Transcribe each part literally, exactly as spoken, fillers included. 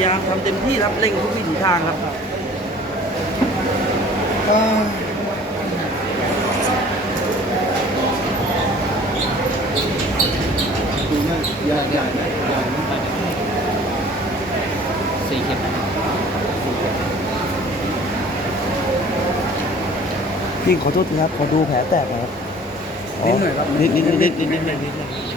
ายามทำเต็มที่ครับเร่งทุกวิถีทางครับดูหน้าใหญ่ใหญ่นะใหญ่นะสี่เข็มนะสี่เข็มพี่ขอโทษทีครับขอดูแผลแตกหน่อยครับนิดหน่อยครับนิดนิดนิดนิดนิดนิดนิด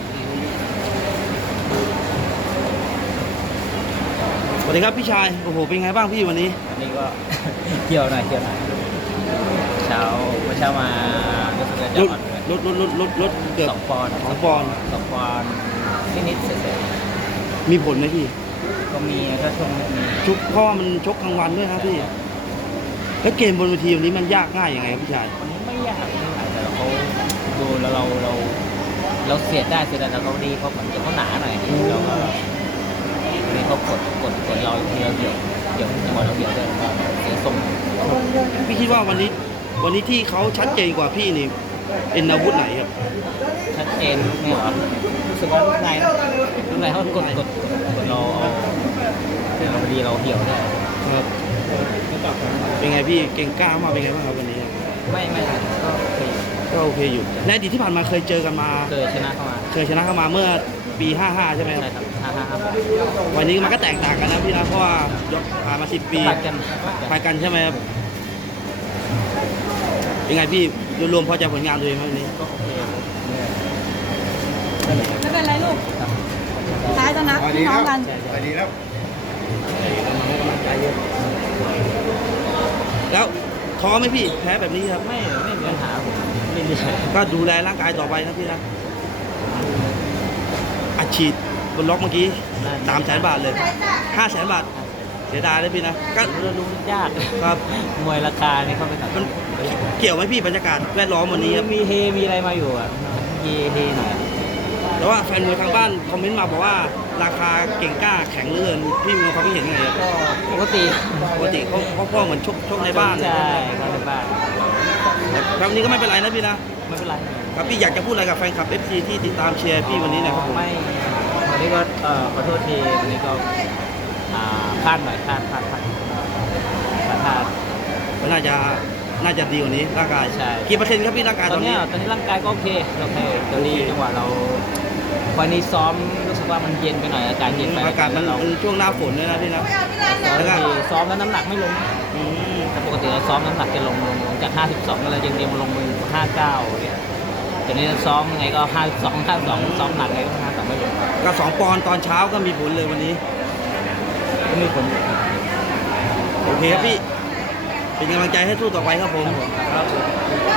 สวัสดีครับพี่ชายโอ้โหเป็นไงบ้างพี่วันนี้อันนี้ก็ เกี่ยวหน่อยเกี่ยวหน่อยเช้าเมื่อเช้ามารู้สึกจะลอ่ดอนเลยลดลดลดลดลดเกือบสองปอนด์สองปอนด์สองปอนด์นิดๆเสร็จมีผลไหมพี่ๆก็มีก็ช่วงมีชกเพราะว่ามันชกกลางวันด้วยนะพี่แล้วเกมบนเวทีวันนี้มันยากง่ายยังไงครับพี่ชายวันนี้ไม่ยากไม่ยากแต่เราเขาดูแล้วเราเราเราเสียดได้เสียดายแล้วเขาดีเพราะเหมือนจะเขาหนาหน่อยเราก็วันนี้เขากดกดกดเราทีเราเดียวเดี๋ยวจังหวะเราเดียวได้ก็เสียทรงพี่คิดว่าวันนี้วันนี้ที่เขาชัดเจนกว่าพี่นี่เป็นอาวุธไหนครับชัดเจนไม่เหรอรู้สึกว่าลูกในนะลูกในเขากดกดกดเราเอาแต่เราพอดีเราเหี่ยวได้ครับเป็นไงพี่เก่งกล้ามากเป็นไงบ้างครับวันนี้ไม่ไม่ก็เคยก็โอเคอยู่ในอดีตที่ผ่านมาเคยเจอกันมาเคยชนะเข้ามาเคยชนะเข้ามาเมื่อปีห้าห้าใช่ไหมครับใช่ครับห้าห้าห้าวันนี้มันก็แตกต่างกันนะพี่นะเพราะว่ายกผ่านมาสิบปีปัดกันไปกันใช่ไหมครับเป็นไงพี่โดยรวมพอใจผลงานตัวเองไหมวันนี้ก็โอเคไม่เป็นไรลูกท้ายชนะสวัสดีพี่คน้อรังบกันสวัสดีครับแล้วท้อไหมพี่แพ้แบบนี้ครับไม่ไม่มีปัญหาผมไม่มีก็ดูแลร่างกายต่อไปนะพี่นะอัดฉีดบนล็อกเมื่อกี้สามแสนบาทเลยห้าแสนบาทเสียดายเลยพี่นะก็รู้รู้ยากครับมวยราคานี่เขาไปตัดมันเกี่ยวไหมพี่บรรยากาศแวดล้อมวันนี้ครับมีเฮมีอะไรมาอยู่อ่ะเฮเฮหน่อยแต่ว่าแฟนมวยทางบ้านคอมเมนต์มาบอกว่าราคาเก่งกล้าแข็งเหลือเกินพี่มีความคิดเห็นยังไงครับก็ปกติปกติเขาเขาพ่อเหมือนชกชกในบ้านใช่เขาในบ้านครับวันนี้ก็ไม่เป็นไรนะพี่นะไม่เป็นไรครับพี่อยากจะพูดอะไรกับแฟนคลับ เอฟ ซี ที่ติดตามเชียร์พี่วันนี้หนะครับผมไม่วันนี้ก็เอ่อขอโทษทีวันนี้ก็อ่าพลาดหน่อยพลาดพลาดพลาดพลาดพลาดก็น่าจะน่าจะดีกว่านี้ร่างกายใช่กี่เปอร์เซ็นต์ครับพี่ร่างกายตตออน นเนี้นี้ยตอนนี้ร่างกายก็โอเคโอเคตอนนี้จังหวะเราวันนี้ซ้อมรู้สึกว่ามันเย็นไปหน่อยอากาศเย็นไปอากาศมันเรามันช่วงหน้าฝนด้วยนะพี่นะซ้อมแล้วก็ทีซ้อมแล้วน้ำหนักไม่ลงอืมแต่ปกติเราซ้อมน้ำหนักจะลงลงลงจากห้าสิบสองแล้วเรายังเรียงมาลงมือห้าเก้าเนี่ยแต่นี้ซ้อมยังไงก็ห้าสองห้าสองซ้อมหนักไงก็ห้าสองไม่ลงก็สองปอนด์ตอนเช้าก็มีผลเลยวันนี้ก็มีผลโอเคครับพี่เป็นกำลังใจให้สู้ต่อไปครับผมครับผมครับ